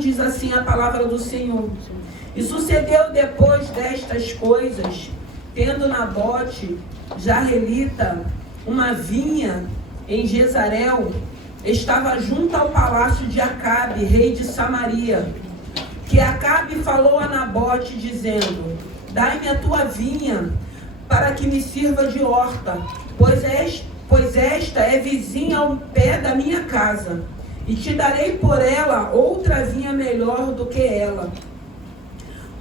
diz assim a palavra do Senhor. E sucedeu depois destas coisas, tendo Nabote, Jarelita, uma vinha em Jezreel, estava junto ao palácio de Acabe, rei de Samaria, que Acabe falou a Nabote, dizendo: dai-me a tua vinha, para que me sirva de horta, pois esta é vizinha ao pé da minha casa, e te darei por ela outra vinha melhor do que ela.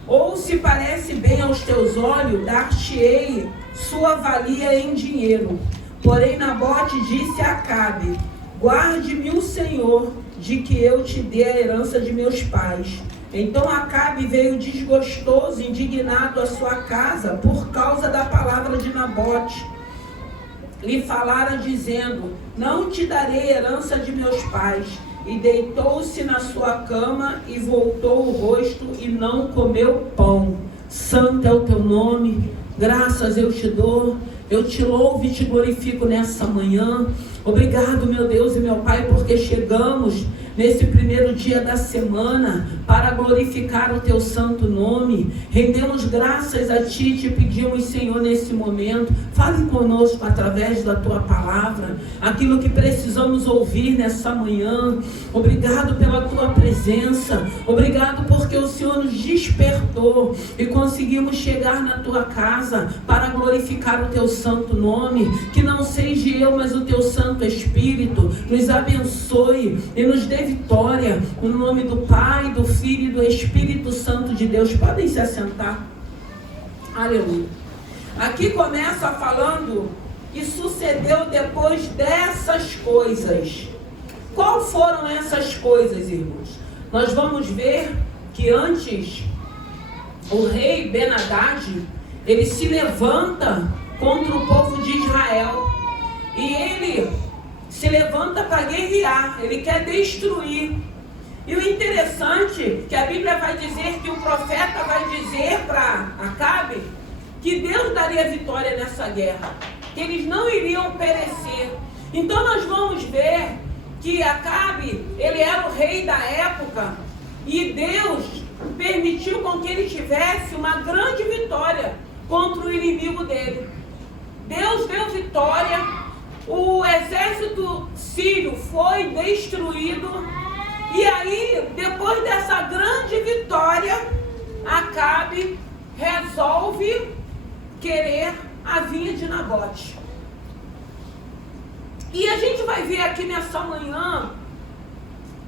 Ou se parece bem aos teus olhos, dar-te-ei sua valia em dinheiro. Porém Nabote disse a Acabe: guarde-me o Senhor, de que eu te dê a herança de meus pais. Então Acabe veio desgostoso, indignado à sua casa, por causa da palavra de Nabote. Lhe falara dizendo: não te darei herança de meus pais. E deitou-se na sua cama e voltou o rosto e não comeu pão. Santo é o teu nome, graças eu te dou. Eu te louvo e te glorifico nessa manhã. Obrigado, meu Deus e meu Pai, porque chegamos nesse primeiro dia da semana para glorificar o teu santo nome. Rendemos graças a ti e te pedimos, Senhor, nesse momento, fale conosco através da tua palavra, aquilo que precisamos ouvir nessa manhã. Obrigado pela tua presença, obrigado porque o Senhor nos despertou e conseguimos chegar na tua casa para glorificar o teu santo nome. Que não seja eu, mas o teu Santo Espírito nos abençoe e nos dê vitória, no nome do Pai, do Filho e do Espírito Santo de Deus. Podem se assentar. Aleluia. Aqui começa falando que sucedeu depois dessas coisas. Qual foram essas coisas, irmãos? Nós vamos ver que antes o rei Ben-Hadad, ele se levanta contra o povo de Israel. E ele se levanta para guerrear, ele quer destruir. E o interessante é que a Bíblia vai dizer, que o profeta vai dizer para Acabe que Deus daria vitória nessa guerra, que eles não iriam perecer. Então nós vamos ver que Acabe, ele era o rei da época, e Deus permitiu com que ele tivesse uma grande vitória contra o inimigo dele. Deus deu vitória. O exército sírio foi destruído. E aí, depois dessa grande vitória, Acabe resolve querer a vinha de Nabote. E a gente vai ver aqui nessa manhã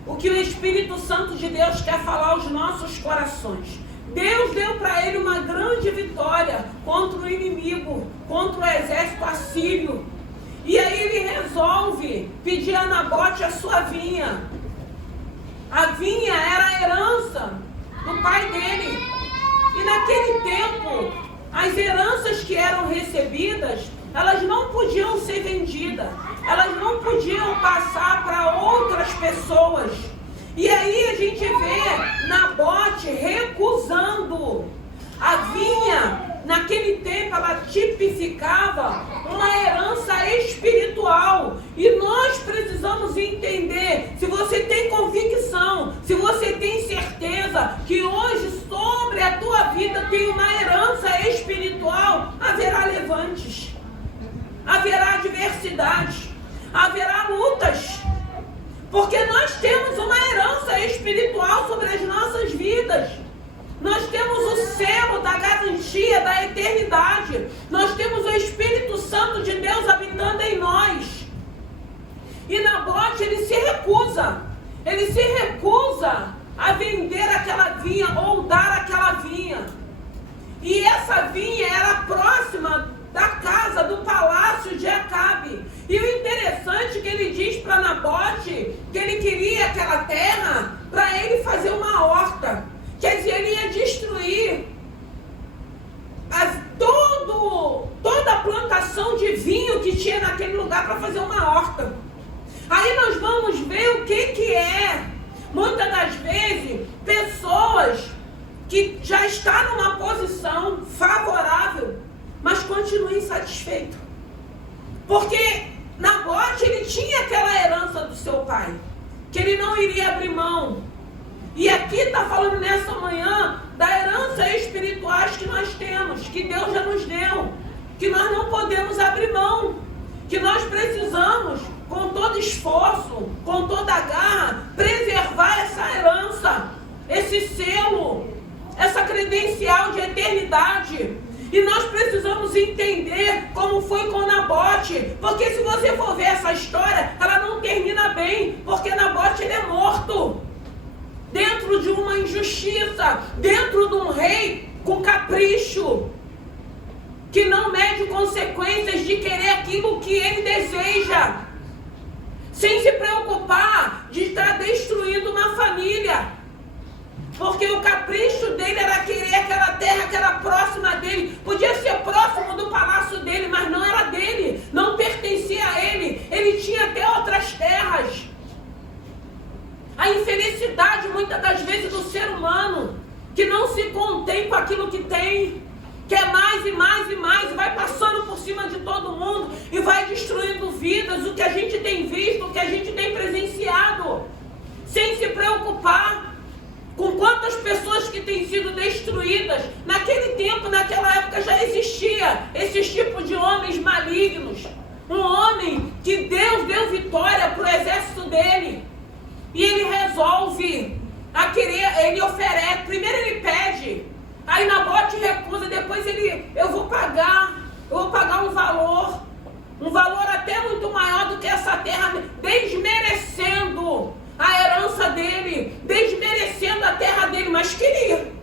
o que o Espírito Santo de Deus quer falar aos nossos corações. Deus deu para ele uma grande vitória contra o inimigo, contra o exército assírio. E aí ele resolve pedir a Nabote a sua vinha. A vinha era a herança do pai dele. E naquele tempo, as heranças que eram recebidas, elas não podiam ser vendidas. Elas não podiam passar para outras pessoas. E aí a gente vê Nabote recusando. A vinha, naquele tempo, ela tipificava uma herança espiritual. E nós precisamos entender, se você tem convicção, se você tem certeza que hoje sobre a tua vida tem uma herança espiritual, haverá levantes, haverá adversidades, haverá lutas. Porque nós temos uma herança espiritual sobre as nossas vidas. Nós temos o selo da garantia da eternidade. Nós temos o Espírito Santo de Deus habitando em nós. E Nabote, ele se recusa. Ele se recusa a vender aquela vinha ou dar aquela vinha. E essa vinha era próxima da casa, do palácio de Acabe. E o interessante é que ele diz para Nabote que ele queria aquela terra para ele fazer uma horta. Quer dizer, ele ia destruir toda a plantação de vinho que tinha naquele lugar para fazer uma horta. Aí nós vamos ver o que é, muitas das vezes, pessoas que já estão numa posição favorável, mas continuam insatisfeitos. Porque Nabote, ele tinha aquela herança do seu pai, que ele não iria abrir mão. E aqui está falando nessa manhã da herança espirituais que nós temos, que Deus já nos deu, que nós não podemos abrir mão, que nós precisamos, com todo esforço, com toda garra, preservar essa herança, esse selo, essa credencial de eternidade. E nós precisamos entender como foi com Nabote, porque se você for ver essa história, ela não termina bem, porque Nabote ele é morto dentro de uma injustiça, dentro de um rei com capricho, que não mede consequências de querer aquilo que ele deseja, sem se preocupar de estar destruindo uma família. Porque o capricho dele era querer aquela terra que era próxima dele. Podia ser próximo do palácio dele, mas não era dele. Não pertencia a ele. Ele tinha até outras terras. A infelicidade, muitas das vezes, do ser humano, que não se contém com aquilo que tem. Quer mais e mais e mais. Vai passando por cima de todo mundo. E vai destruindo vidas. O que a gente tem visto, o que a gente tem presenciado. Sem se preocupar com quantas pessoas que têm sido destruídas. Naquele tempo, naquela época, já existia esses tipos de homens malignos. Um homem que Deus deu vitória para o exército dele. E ele resolve a querer, ele oferece. Primeiro ele pede. Aí Nabote recusa, depois eu vou pagar um valor até muito maior do que essa terra, desmerecendo a herança dele, desmerecendo a terra dele, mas queria.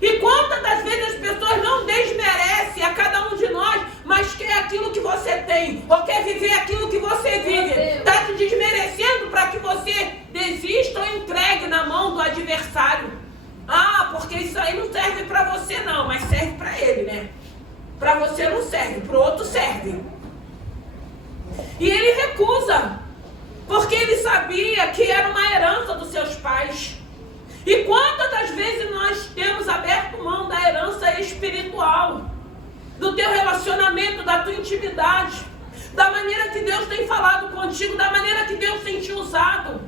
E quantas das vezes as pessoas não desmerecem a cada um de nós, mas quer aquilo que você tem, ou quer viver aquilo que você vive, está te desmerecendo para que você desista ou entregue na mão do adversário. Ah, porque isso aí não serve para você não, mas serve para ele, né? Para você não serve, para o outro serve. E ele recusa, porque ele sabia que era uma herança dos seus pais. E quantas das vezes nós temos aberto mão da herança espiritual, do teu relacionamento, da tua intimidade, da maneira que Deus tem falado contigo, da maneira que Deus tem te usado.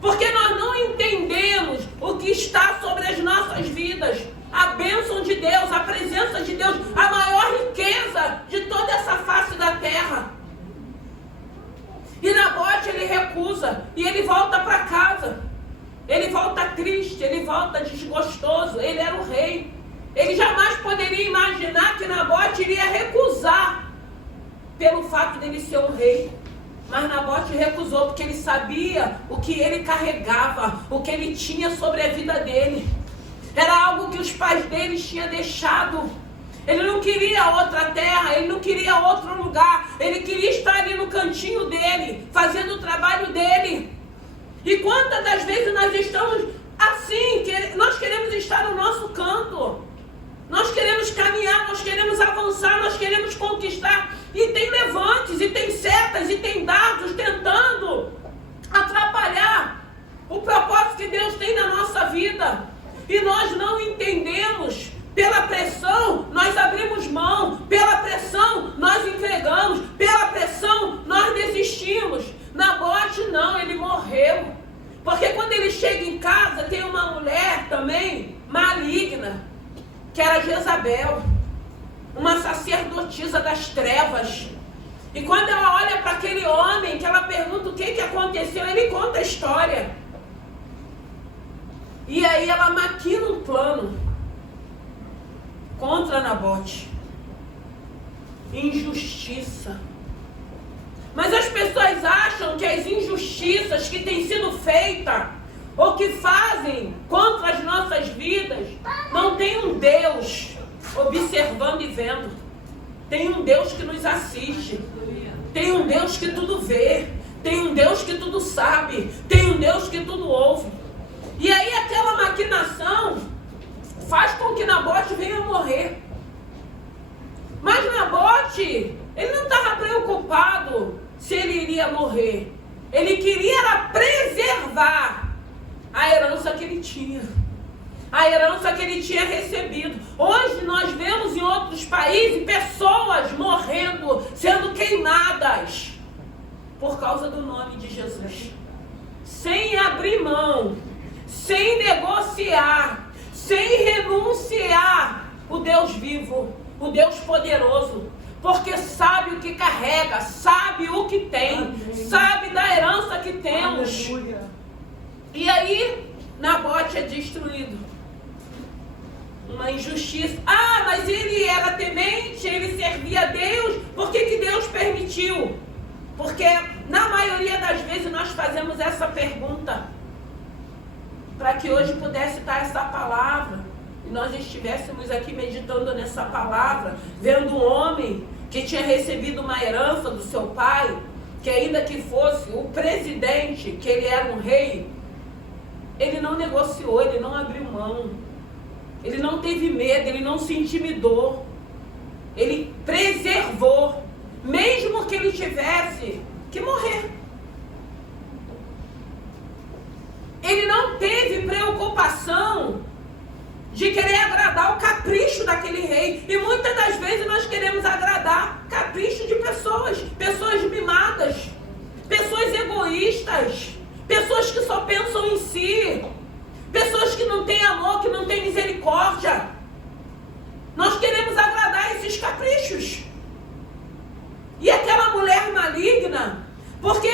Porque nós não entendemos o que está sobre as nossas vidas, a bênção de Deus, a presença de Deus, a maior riqueza de toda essa face da terra. E Nabote ele recusa, e ele volta para casa. Ele volta triste, ele volta desgostoso. Ele era o rei. Ele jamais poderia imaginar que Nabote iria recusar pelo fato dele ser um rei. Mas Nabote recusou porque ele sabia o que ele carregava, o que ele tinha sobre a vida dele. Era algo que os pais dele tinham deixado. Ele não queria outra terra, ele não queria outro lugar. Ele queria estar ali no cantinho dele, fazendo o trabalho dele. E quantas das vezes nós estamos assim, nós queremos estar no nosso canto. Nós queremos caminhar, nós queremos avançar, nós queremos conquistar. E tem levantes, e tem setas, e tem dardos tentando atrapalhar o propósito que Deus tem na nossa vida. E nós não entendemos. Pela pressão, nós abrimos mão. Pela pressão, nós entregamos. Pela pressão, nós desistimos. Nabote não, ele morreu. Porque quando ele chega em casa, tem uma mulher também maligna, que era Jezabel, uma sacerdotisa das trevas. E quando ela olha para aquele homem, que ela pergunta o que aconteceu, ele conta a história. E aí ela maquina um plano contra Nabote. Injustiça. Mas as pessoas acham que as injustiças que têm sido feitas ou que fazem contra as nossas vidas não tem um Deus observando e vendo. Tem um Deus que nos assiste. Tem um Deus que tudo vê. Tem um Deus que tudo sabe. Tem um Deus que tudo ouve. E aí aquela maquinação faz com que Nabote venha morrer. Mas Nabote, ele não estava preocupado se ele iria morrer. Ele queria era preservar a herança que ele tinha. A herança que ele tinha recebido. Hoje nós vemos em outros países pessoas morrendo, sendo queimadas por causa do nome de Jesus. Sem abrir mão, sem negociar, sem renunciar o Deus vivo, o Deus poderoso, porque sabe o que carrega, sabe o que tem, sabe da herança que temos. E aí, Nabote é destruído. Uma injustiça. Ah, mas ele era temente, ele servia a Deus, por que Deus permitiu? Porque na maioria das vezes nós fazemos essa pergunta, para que hoje pudesse estar essa palavra, e nós estivéssemos aqui meditando nessa palavra, vendo um homem que tinha recebido uma herança do seu pai, que ainda que fosse o presidente, que ele era um rei, ele não negociou, ele não abriu mão, ele não teve medo, ele não se intimidou, ele preservou, mesmo que ele tivesse que morrer. Ele não teve preocupação de querer agradar o capricho daquele rei. E muitas das vezes nós queremos agradar capricho de pessoas mimadas, pessoas egoístas, pessoas que só pensam em si, pessoas que não têm amor, que não têm misericórdia. Nós queremos agradar esses caprichos. E aquela mulher maligna, porque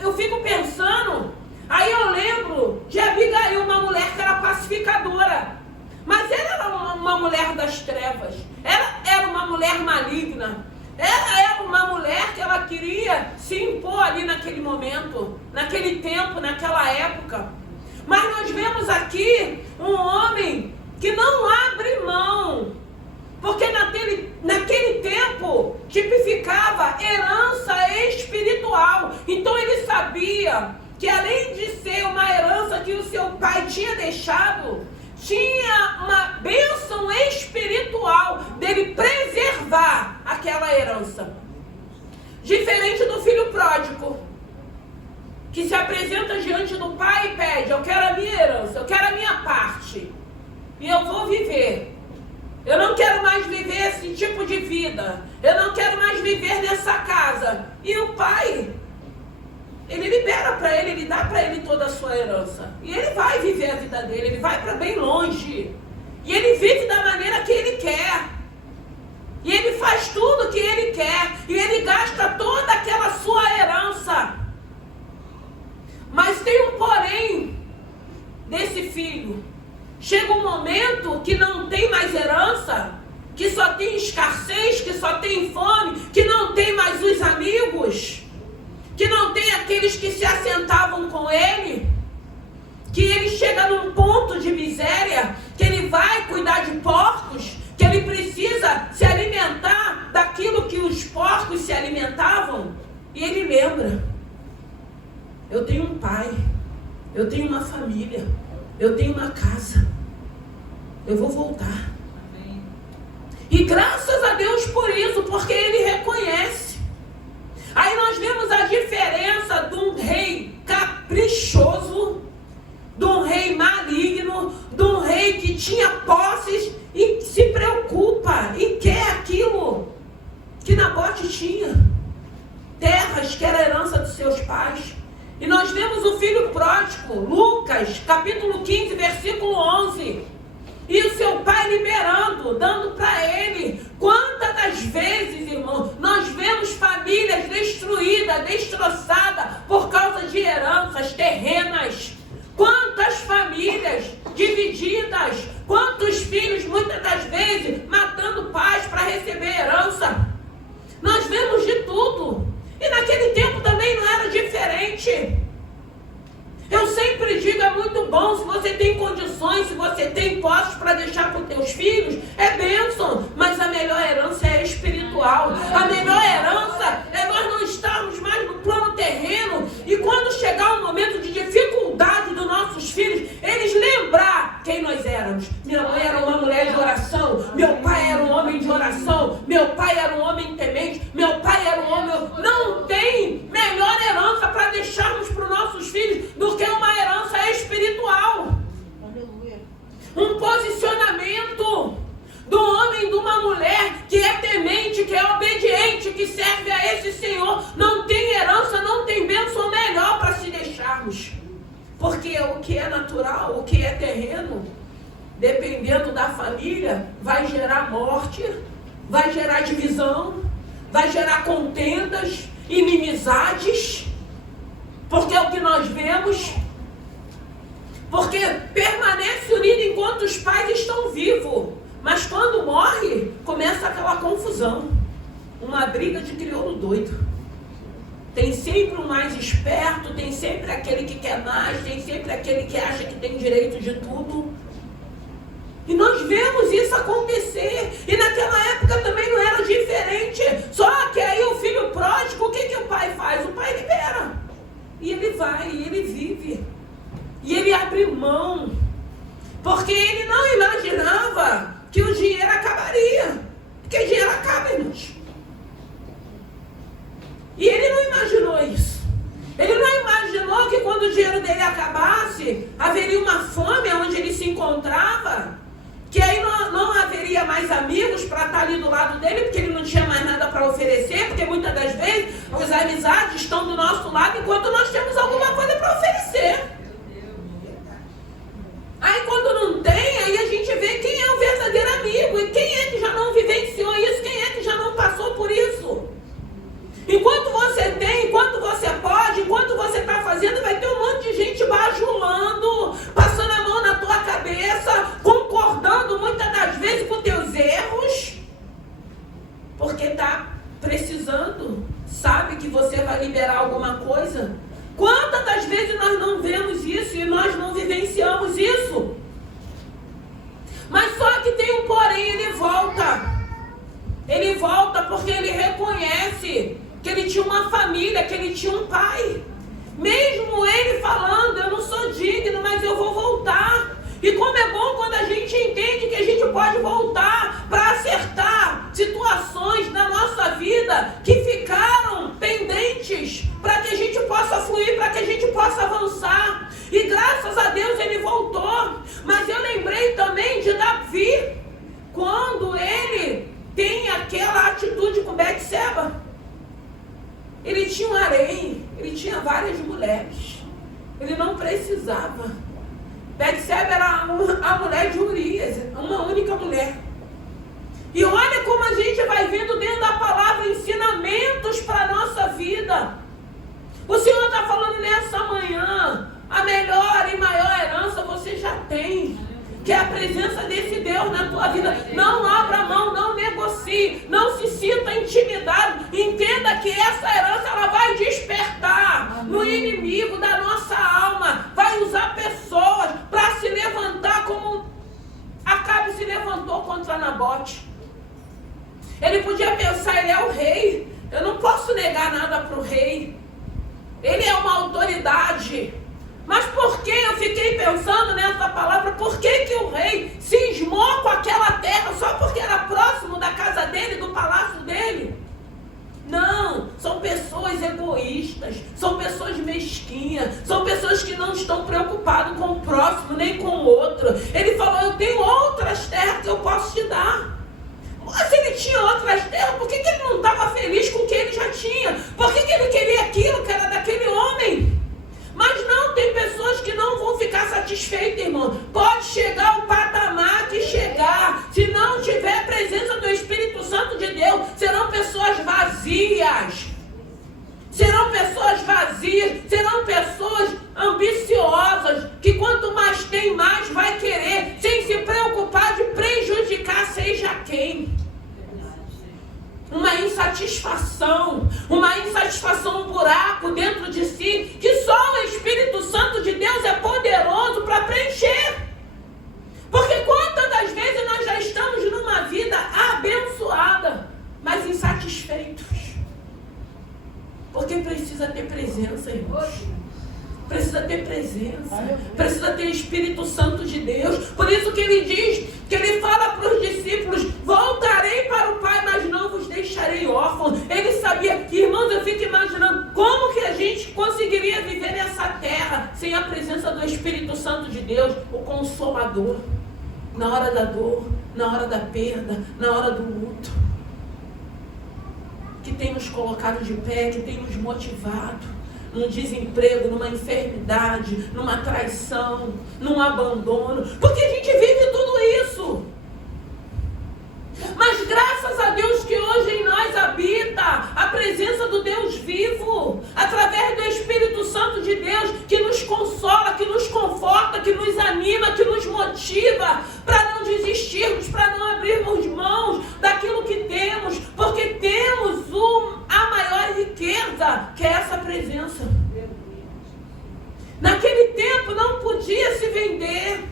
eu fico pensando, aí eu lembro de Abigail, uma mulher que era pacificadora, mas ela era uma mulher das trevas, ela era uma mulher maligna, ela era uma mulher que ela queria se impor ali naquele momento, naquele tempo, naquela época. Mas nós vemos aqui um homem que não abre mão, porque naquele tempo tipificava herança espiritual. Então ele sabia que além de ser uma herança que o seu pai tinha deixado, tinha uma bênção espiritual dele preservar aquela herança. Diferente do filho pródigo, que se apresenta diante do pai e pede: eu quero a minha herança, eu quero a minha parte, e eu vou viver. Eu não quero mais viver esse tipo de vida, eu não quero mais viver nessa casa. E o pai, ele libera para ele, ele dá para ele toda a sua herança. E ele vai viver a vida dele, ele vai para bem longe. E ele vive da maneira que ele quer. E ele faz tudo o que ele quer. E ele gasta toda aquela sua herança. Mas tem um porém desse filho. Chega um momento que não tem mais herança, que só tem escassez, que só tem fome, que não tem mais os amigos, que não tem aqueles que se assentavam com ele, que ele chega num ponto de miséria, que ele vai cuidar de porcos, que ele precisa se alimentar daquilo que os porcos se alimentavam, e ele lembra: eu tenho um pai, eu tenho uma família, eu tenho uma casa, eu vou voltar. Amém. E graças a Deus por isso, porque ele reconhece. Aí nós vemos a diferença de um rei caprichoso, de um rei maligno, de um rei que tinha posses e se preocupa e quer aquilo que Nabote tinha, terras que era herança dos seus pais. E nós vemos o filho pródigo, Lucas, capítulo 15, versículo 11. E o seu pai liberando, dando para ele. Quantas das vezes, irmão, nós vemos famílias destruídas, destroçadas por causa de heranças terrenas. Quantas famílias divididas, quantos filhos, muitas das vezes, matando pais para receber herança. Nós vemos de tudo. E naquele tempo também não era diferente. Eu sempre digo, é muito bom se você tem condições, se você tem posses para deixar para os teus filhos, é bênção. Mas a melhor herança é espiritual. A melhor herança é nós não estarmos mais no plano terreno. E quando chegar um momento de dificuldade dos nossos filhos, eles lembrar quem nós éramos. Minha mãe era uma mulher de oração, meu pai era um homem de oração, meu pai era um homem temente, meu pai era um homem... Não tem melhor herança para deixarmos para os nossos filhos do que uma herança espiritual. Aleluia. Um posicionamento do homem, de uma mulher que é temente, que é obediente, que serve a esse Senhor. Não tem herança, não tem bênção melhor para se deixarmos. Porque Porque o que é natural, o que é terreno, dependendo da família, vai gerar morte, vai gerar divisão, vai gerar contendas, inimizades, porque é o que nós vemos. Porque permanece unido enquanto os pais estão vivos, mas quando morre, começa aquela confusão, uma briga de crioulo doido. Tem sempre o mais esperto, tem sempre aquele que quer mais, tem sempre aquele que acha que tem direito de tudo. E nós vemos isso acontecer. E naquela época também não era diferente. Só que aí o filho pródigo, o que o pai faz? O pai libera. E ele vai, e ele vive. E ele abre mão. Porque ele não imaginava que o dinheiro acabaria. Porque dinheiro acaba, irmãos. E ele não imaginou isso. Ele não imaginou que quando o dinheiro dele acabasse, haveria uma fome onde ele se encontrava, que aí não haveria mais amigos para estar ali do lado dele, porque ele não tinha mais nada para oferecer, porque muitas das vezes as amizades estão do nosso lado enquanto nós temos alguma coisa para oferecer. Aí quando não tem, aí a gente vê quem é o verdadeiro amigo, e quem é que já não vivenciou isso, quem é que já não passou por isso. Enquanto você tem, enquanto você pode, enquanto você está fazendo, vai ter um monte de gente bajulando, passando a mão na tua cabeça, concordando muitas das vezes com teus erros, porque está precisando, sabe que você vai liberar alguma coisa. Quantas das vezes nós não vemos isso e nós não vivenciamos isso? Mas só que tem um porém, ele volta. Ele volta porque ele reconhece que ele tinha uma família, que ele tinha um pai. Mesmo ele falando, eu não sou digno, mas eu vou voltar. E como é bom quando a gente entende que a gente pode voltar para acertar situações na nossa vida que ficaram pendentes, para que a gente possa fluir, para que a gente possa avançar. E graças a Deus ele voltou. Mas eu lembrei também de Davi, quando ele tem aquela atitude com Betseba. Ele tinha um harém, ele tinha várias mulheres, ele não precisava. Betseba era a mulher de Urias, uma única mulher. E olha como a gente vai vendo dentro da palavra ensinamentos para a nossa vida. O Senhor está falando nessa manhã, a melhor e maior herança você já tem, que é a presença desse Deus na tua vida. Não abra mão, não negocie, não se sinta intimidado. Entenda que essa herança ela vai despertar no inimigo da nossa alma. Vai usar pessoas para se levantar como Acabe se levantou contra Nabote. Ele podia pensar, ele é o rei. Eu não posso negar nada para o rei. Ele é uma autoridade. Mas por que eu fiquei pensando nessa palavra? Por que o rei cismou com aquela terra só porque era próximo da casa dele, do palácio dele? Não, são pessoas egoístas, são pessoas mesquinhas, são pessoas que não estão preocupadas com o próximo, nem com o outro. Ele falou, eu tenho outras terras que eu posso te dar. Mas ele tinha outras terras, por que ele não estava feliz com o que ele já tinha? Por que ele queria aquilo que era daquele homem? Mas não, tem pessoas que não vão ficar satisfeitas, irmão. Pode chegar o patamar que chegar. Se não tiver a presença do Espírito Santo de Deus, serão pessoas vazias. Serão pessoas vazias, serão pessoas ambiciosas, que quanto mais tem, mais vai querer, sem se preocupar de prejudicar seja quem. Uma insatisfação, um buraco dentro de si, que só o Espírito Santo de Deus é poderoso para preencher. Porque quantas das vezes nós já estamos numa vida abençoada, mas insatisfeitos? Porque precisa ter presença, irmãos. Precisa ter presença, precisa ter Espírito Santo de Deus. Por isso que ele diz, que ele fala para os discípulos, voltarei para o Pai, mas não vos deixarei órfãos. Ele sabia, irmãos, eu fico imaginando como que a gente conseguiria viver nessa terra sem a presença do Espírito Santo de Deus, o Consolador, na hora da dor, na hora da perda, na hora do luto, que tem nos colocado de pé, que tem nos motivado. num desemprego, numa enfermidade, numa traição, num abandono, porque a gente vive tudo isso. Mas graças a Deus que hoje em nós habita a presença do Deus vivo, através do Espírito Santo de Deus, que nos consola, que nos conforta, que nos anima, que nos motiva para não desistirmos, para não abrirmos mãos daquilo que temos, porque temos a maior riqueza, que é essa presença. Naquele tempo não podia se vender,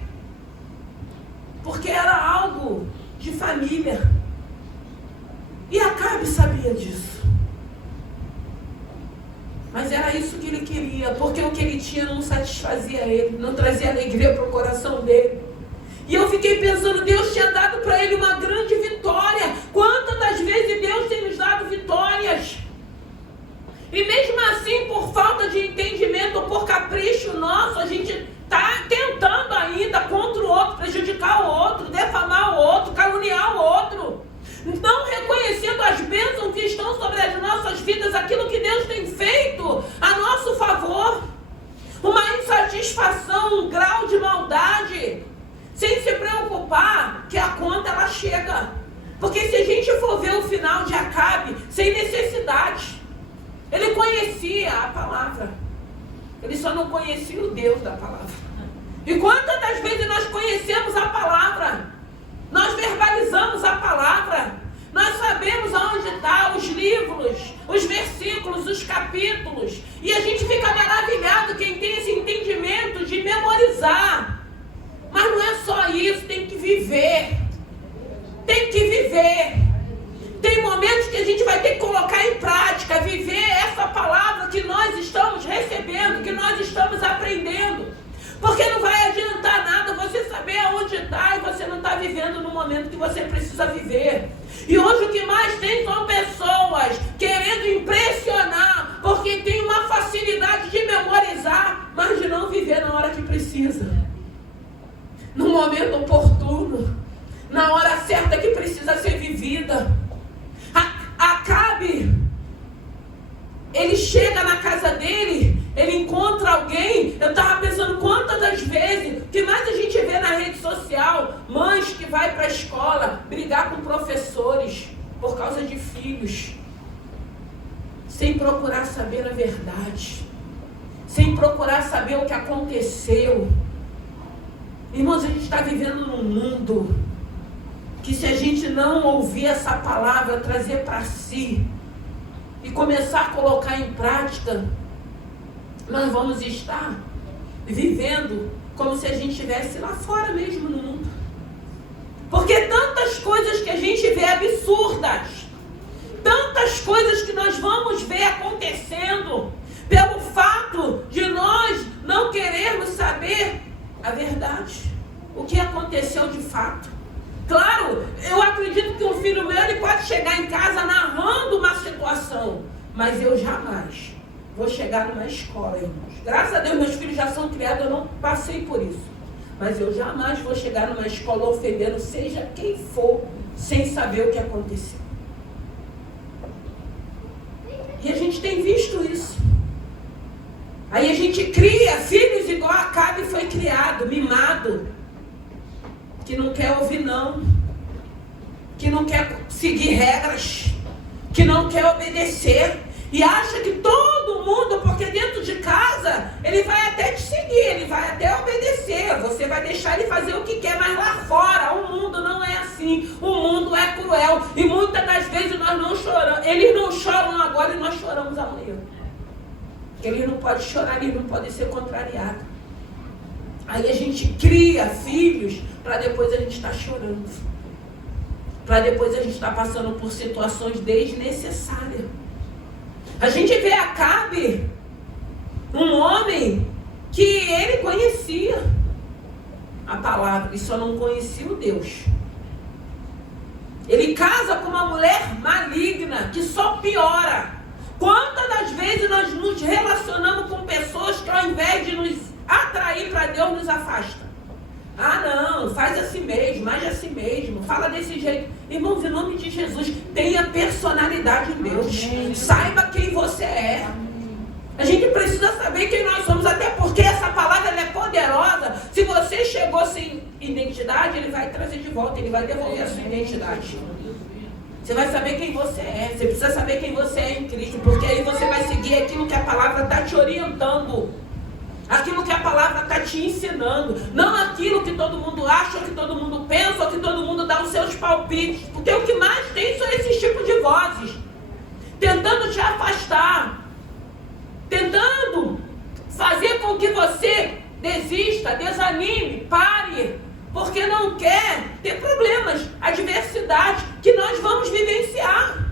porque era algo de família. E Acabe sabia disso. Mas era isso que ele queria, porque o que ele tinha não satisfazia ele, não trazia alegria para o coração dele. E eu fiquei pensando, Deus tinha dado para ele uma grande vitória. Quantas das vezes Deus tem nos dado vitórias? E mesmo assim, por falta de entendimento, por capricho nosso, a gente está tentando ainda contra o outro, prejudicar o outro, defamar o outro, caluniar o outro, não reconhecendo as bênçãos que estão sobre as nossas vidas, aquilo que Deus tem feito a nosso favor, uma insatisfação, um grau de maldade, sem se preocupar que a conta ela chega. Porque se a gente for ver o final de Acabe, sem necessidade, ele conhecia a palavra, ele só não conhecia o Deus da palavra. E quantas das vezes nós conhecemos a palavra, nós verbalizamos a palavra, nós sabemos aonde está os livros, os versículos, os capítulos, e a gente fica maravilhado quem tem esse entendimento de memorizar. Mas não é só isso, tem que viver. Tem que viver. Tem momentos que a gente vai ter que colocar em prática, viver essa palavra que nós estamos recebendo, que nós estamos aprendendo. Porque não vai adiantar nada você saber aonde está e você não está vivendo no momento que você precisa viver. E hoje o que mais tem são pessoas querendo impressionar, porque tem uma facilidade de memorizar, mas de não viver na hora que precisa. No momento oportuno, na hora certa que precisa ser vivida. Acabe, ele chega na casa dele, ele encontra alguém. Eu estava pensando quantas das vezes que mais a gente vê na rede social, mães que vai para a escola brigar com professores por causa de filhos, sem procurar saber a verdade, sem procurar saber o que aconteceu. Irmãos, a gente está vivendo num mundo que, se a gente não ouvir essa palavra, trazer para si e começar a colocar em prática, nós vamos estar vivendo como se a gente estivesse lá fora mesmo no mundo. Porque tantas coisas que a gente vê absurdas, tantas coisas que nós vamos ver acontecendo, pelo fato de nós não querermos saber a verdade, o que aconteceu de fato. Claro, eu acredito que um filho meu, ele pode chegar em casa narrando uma situação, mas eu jamais vou chegar numa escola, irmãos. Graças a Deus meus filhos já são criados, eu não passei por isso. Mas eu jamais vou chegar numa escola ofendendo seja quem for, sem saber o que aconteceu. E a gente tem visto isso. Aí a gente cria filhos igual a Acabe foi criado, mimado, que não quer ouvir não, que não quer seguir regras, que não quer obedecer, e acha que todo mundo, porque dentro de casa, ele vai até te seguir, ele vai até obedecer, você vai deixar ele fazer o que quer, mas lá fora, o mundo não é assim, o mundo é cruel, e muitas das vezes nós não choramos, eles não choram agora e nós choramos amanhã. Eles não podem chorar, eles não podem ser contrariados. Aí a gente cria filhos para depois a gente estar chorando. Para depois a gente estar passando por situações desnecessárias. A gente vê Acabe, um homem que ele conhecia a palavra e só não conhecia o Deus. Ele casa com uma mulher maligna que só piora. Quantas das vezes nós nos relacionamos com pessoas que, ao invés de nos atrair para Deus, nos afasta? Ah, não, faz assim mesmo, age assim mesmo, fala desse jeito. Irmãos, em nome de Jesus, tenha personalidade em Deus. Saiba quem você é. A gente precisa saber quem nós somos, até porque essa palavra ela é poderosa. Se você chegou sem identidade, ele vai trazer de volta, ele vai devolver a sua identidade. Você vai saber quem você é. Você precisa saber quem você é em Cristo, porque aí você vai seguir aquilo que a palavra está te orientando, aquilo que a palavra está te ensinando, não aquilo que todo mundo acha, ou que todo mundo pensa, ou que todo mundo dá os seus palpites, porque o que mais tem são esses tipos de vozes, tentando te afastar, tentando fazer com que você desista, desanime, pare, porque não quer ter problemas, adversidades que nós vamos vivenciar.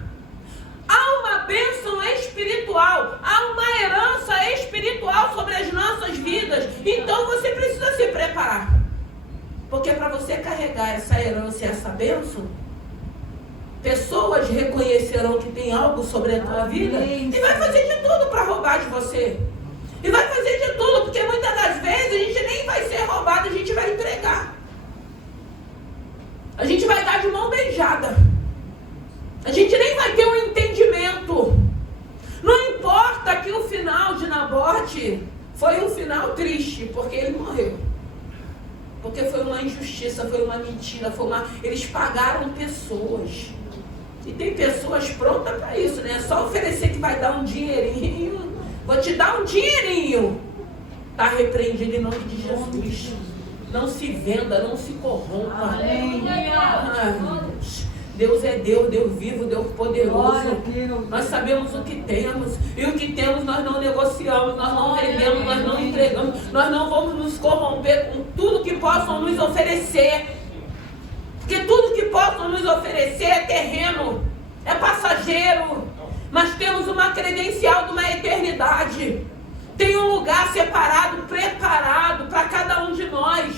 Há uma bênção espiritual, há uma herança espiritual sobre as nossas vidas, então você precisa se preparar, porque para você carregar essa herança e essa bênção, pessoas reconhecerão que tem algo sobre a tua vida e vai fazer de tudo para roubar de você. E vai fazer de tudo, porque muitas das vezes a gente nem vai ser roubado, a gente vai entregar. A gente vai dar de mão beijada. A gente nem vai ter um entendimento. Não importa que o final de Nabote foi um final triste, porque ele morreu. Porque foi uma injustiça, foi uma mentira, eles pagaram pessoas. E tem pessoas prontas para isso, né? É só oferecer que vai dar um dinheirinho. Vou te dar um dinheirinho. Está repreendido em nome de Jesus. Não se venda, não se corrompa. Deus é Deus, Deus vivo, Deus poderoso. Nós sabemos o que temos. E o que temos nós não negociamos, nós não vendemos, nós não entregamos. Nós não vamos nos corromper com tudo que possam nos oferecer. Porque tudo que possam nos oferecer é terreno, é passageiro. Mas temos uma credencial de uma eternidade. Tem um lugar separado, preparado para cada um de nós.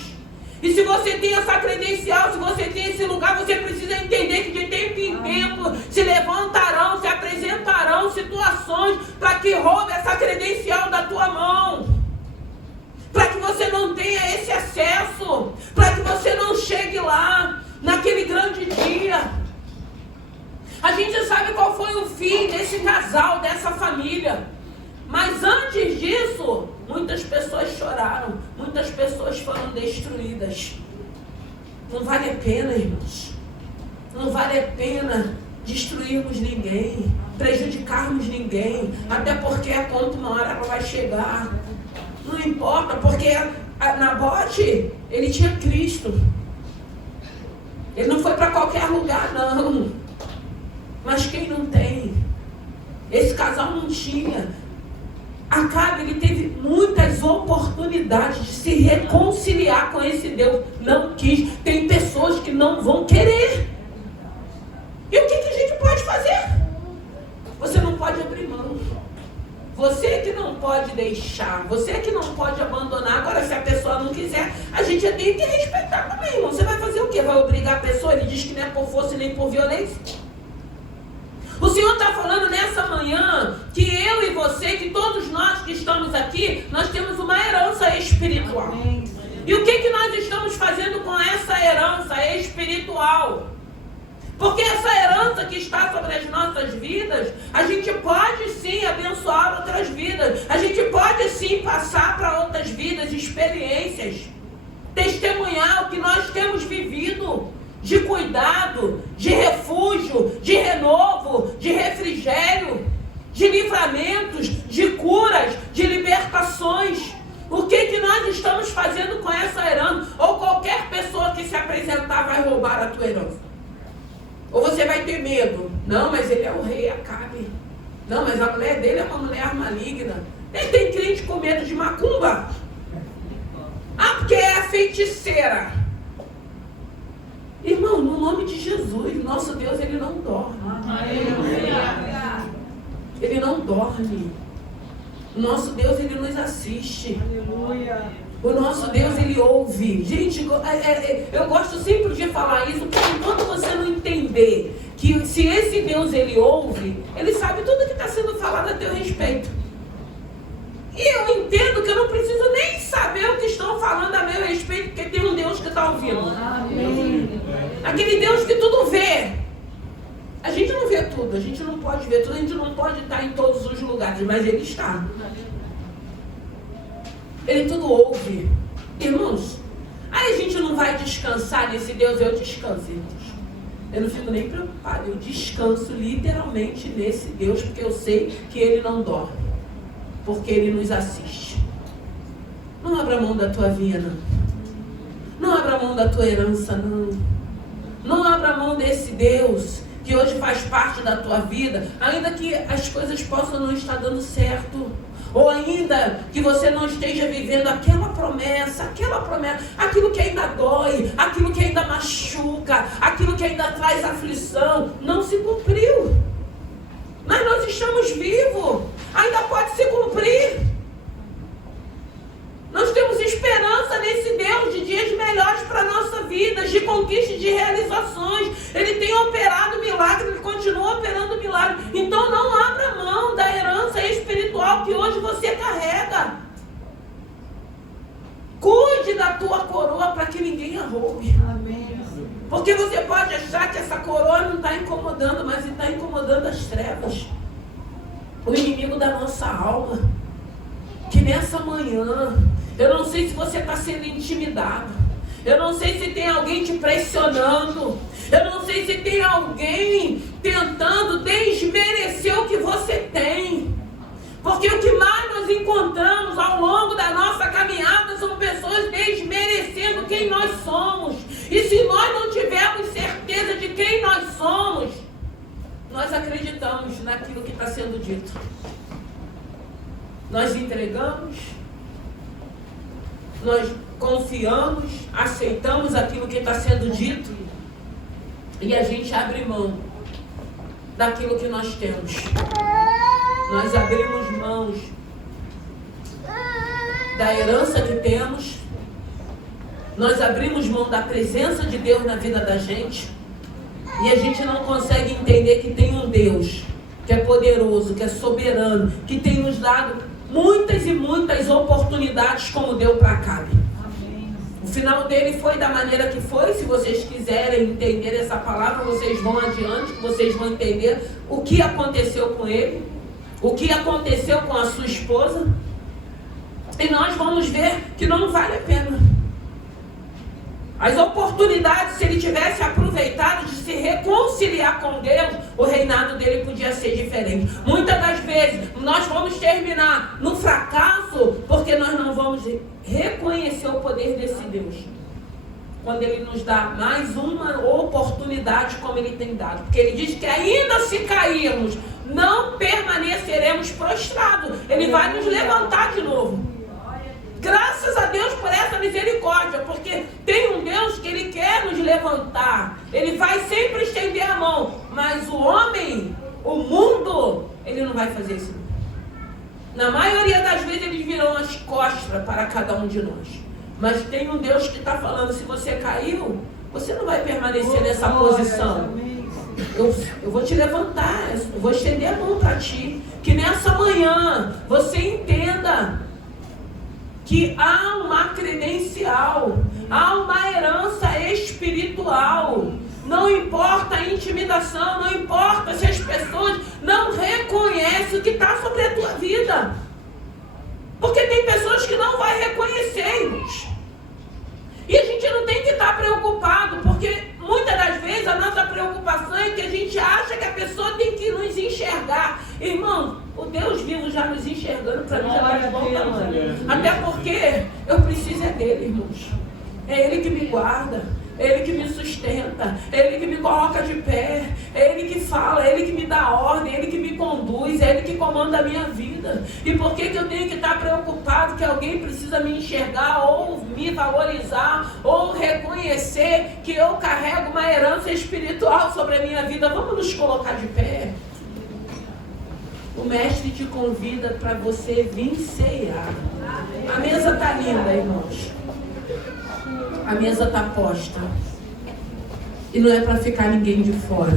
E se você tem essa credencial, se você tem esse lugar, você precisa entender que de tempo em tempo se levantarão, se apresentarão situações para que roube essa credencial da tua mão. Para que você não tenha esse acesso, para que você não chegue lá, naquele grande dia. A gente sabe qual foi o fim desse casal, dessa família. Mas antes disso, muitas pessoas choraram, muitas pessoas foram destruídas. Não vale a pena, irmãos. Não vale a pena destruirmos ninguém, prejudicarmos ninguém, até porque a conta uma hora ela vai chegar. Não importa, porque Nabote, ele tinha Cristo. Ele não foi para qualquer lugar, não. Mas quem não tem? Esse casal não tinha. Acabe, ele teve muitas oportunidades de se reconciliar com esse Deus. Não quis. Tem pessoas que não vão querer. E o que a gente pode fazer? Você não pode abrir mão. Você que não pode deixar. Você que não pode abandonar. Agora, se a pessoa não quiser, a gente tem que respeitar também, irmão. Você vai fazer o quê? Vai obrigar a pessoa? Ele diz que não é por força nem por violência. O Senhor está falando nessa manhã que eu e você, que todos nós que estamos aqui, nós temos uma herança espiritual. E o que nós estamos fazendo com essa herança espiritual? Porque essa herança que está sobre as nossas vidas, a gente pode sim abençoar outras vidas. A gente pode sim passar para outras vidas, experiências. Testemunhar o que nós temos vivido. De cuidado, de refúgio, de renovo, de refrigério, de livramentos, de curas, de libertações. O que nós estamos fazendo com essa herança? Ou qualquer pessoa que se apresentar vai roubar a tua herança? Ou você vai ter medo? Não, mas ele é o rei Acabe. Não, mas a mulher dele é uma mulher maligna. Nem tem crente com medo de macumba. Ah, porque é a feiticeira. Irmão, no nome de Jesus, nosso Deus, ele não dorme. Ele não dorme. O nosso Deus, ele nos assiste. O nosso Deus, ele ouve. Gente, eu gosto sempre de falar isso, porque enquanto você não entender que se esse Deus, ele ouve, ele sabe tudo que está sendo falado a teu respeito. E eu entendo que eu não preciso nem saber o que estão falando a meu respeito, porque tem um Deus que está ouvindo. Amém. Aquele Deus que tudo vê. A gente não vê tudo, a gente não pode ver tudo, a gente não pode estar em todos os lugares, mas Ele está. Ele tudo ouve. Irmãos, aí a gente não vai descansar nesse Deus. Eu descanso, irmãos. Eu não fico nem preocupado, eu descanso literalmente nesse Deus, porque eu sei que Ele não dorme, porque Ele nos assiste. Não abra mão da tua vinha, não. Não abra mão da tua herança, não. Não abra mão desse Deus que hoje faz parte da tua vida, ainda que as coisas possam não estar dando certo, ou ainda que você não esteja vivendo aquela promessa, aquilo que ainda dói, aquilo que ainda machuca, aquilo que ainda traz aflição, não se cumpriu. Mas nós estamos vivos, ainda pode se cumprir. Nós temos esperança nesse Deus de dias melhores para a nossa vida, de conquistas, de realizações. Ele tem operado milagre, Ele continua operando milagre. Então não abra mão da herança espiritual que hoje você carrega. Cuide da tua coroa para que ninguém a roube. Amém. Porque você pode achar que essa coroa não está incomodando, mas está incomodando as trevas. O inimigo da nossa alma. Que nessa manhã, eu não sei se você está sendo intimidado, eu não sei se tem alguém te pressionando, eu não sei se tem alguém tentando desmerecer o que você tem, porque o que mais nós encontramos ao longo da nossa caminhada são pessoas desmerecendo quem nós somos. E se nós não tivermos certeza de quem nós somos, nós acreditamos naquilo que está sendo dito. Nós entregamos, nós confiamos, aceitamos aquilo que está sendo dito e a gente abre mão daquilo que nós temos. Nós abrimos mãos da herança que temos, nós abrimos mão da presença de Deus na vida da gente e a gente não consegue entender que tem um Deus que é poderoso, que é soberano, que tem nos dado muitas e muitas oportunidades como deu para Acabe. O final dele foi da maneira que foi. Se vocês quiserem entender essa palavra, vocês vão adiante, vocês vão entender o que aconteceu com ele, o que aconteceu com a sua esposa, e nós vamos ver que não vale a pena. As oportunidades, se ele tivesse aproveitado de se reconciliar com Deus, o reinado dele podia ser diferente. Muitas das vezes, nós vamos terminar no fracasso, porque nós não vamos reconhecer o poder desse Deus. Quando ele nos dá mais uma oportunidade, como ele tem dado. Porque ele diz que ainda se cairmos, não permaneceremos prostrados. Ele vai nos levantar de novo. Graças a Deus por essa misericórdia, porque tem um Deus que Ele quer nos levantar. Ele vai sempre estender a mão, mas o homem, o mundo, ele não vai fazer isso. Na maioria das vezes eles virão as costas para cada um de nós. Mas tem um Deus que está falando, se você caiu, você não vai permanecer nessa posição. Eu vou te levantar, eu vou estender a mão para ti. Que nessa manhã você entenda que há uma credencial, há uma herança espiritual. Não importa a intimidação, não importa se as pessoas não reconhecem o que está sobre a tua vida. Porque tem pessoas que não vão reconhecer, irmãos. E a gente não tem que estar preocupado, porque muitas das vezes a nossa preocupação é que a gente acha que a pessoa tem que nos enxergar. Irmão, o Deus vivo já nos enxergando, para mim já está de bom tamanho. Até porque eu preciso é dele, irmãos. É Ele que me guarda, é Ele que me sustenta, é Ele que me coloca de pé, é Ele que fala, é Ele que me dá ordem, é Ele que me conduz, é Ele que comanda a minha vida. E por que eu tenho que estar preocupado que alguém precisa me enxergar, ou me valorizar, ou reconhecer que eu carrego uma herança espiritual sobre a minha vida? Vamos nos colocar de pé. O mestre te convida para você vir ceiar. A mesa está linda, irmãos. A mesa está posta. E não é para ficar ninguém de fora.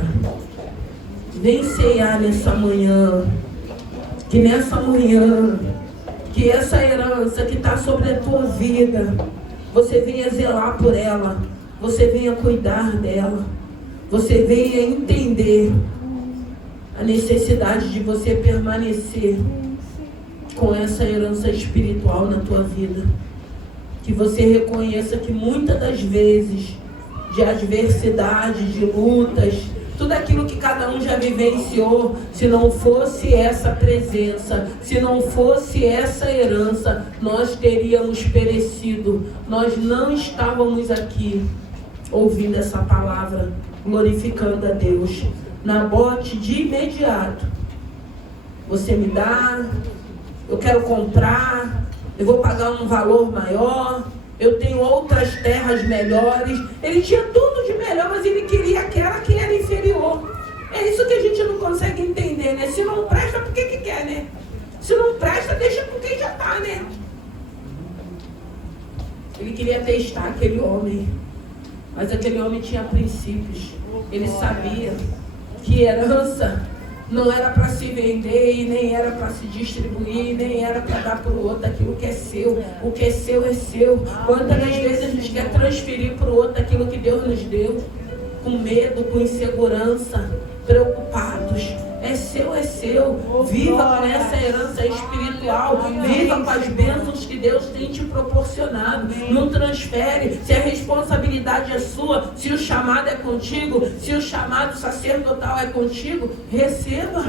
Vem ceiar nessa manhã. Que nessa manhã, que essa herança que está sobre a tua vida, você venha zelar por ela. Você venha cuidar dela. Você venha entender a necessidade de você permanecer com essa herança espiritual na tua vida. Que você reconheça que muitas das vezes, de adversidade, de lutas, tudo aquilo que cada um já vivenciou, se não fosse essa presença, se não fosse essa herança, nós teríamos perecido. Nós não estávamos aqui ouvindo essa palavra, glorificando a Deus. Nabote, de imediato, você me dá, eu quero comprar, eu vou pagar um valor maior, eu tenho outras terras melhores. Ele tinha tudo de melhor, mas ele queria aquela que era inferior. É isso que a gente não consegue entender, né? Se não presta, por que quer, né? Se não presta, deixa com quem já está, né? Ele queria testar aquele homem, mas aquele homem tinha princípios. Ele sabia que herança não era para se vender, e nem era para se distribuir, nem era para dar para o outro aquilo que é seu. O que é seu é seu. Quantas das vezes a gente quer transferir para o outro aquilo que Deus nos deu, com medo, com insegurança, preocupados. É seu, é seu. Viva com essa herança espiritual. Viva com as bênçãos que Deus tem te proporcionado. Não transfere. Se a responsabilidade é sua, se o chamado é contigo, se o chamado sacerdotal é contigo, receba.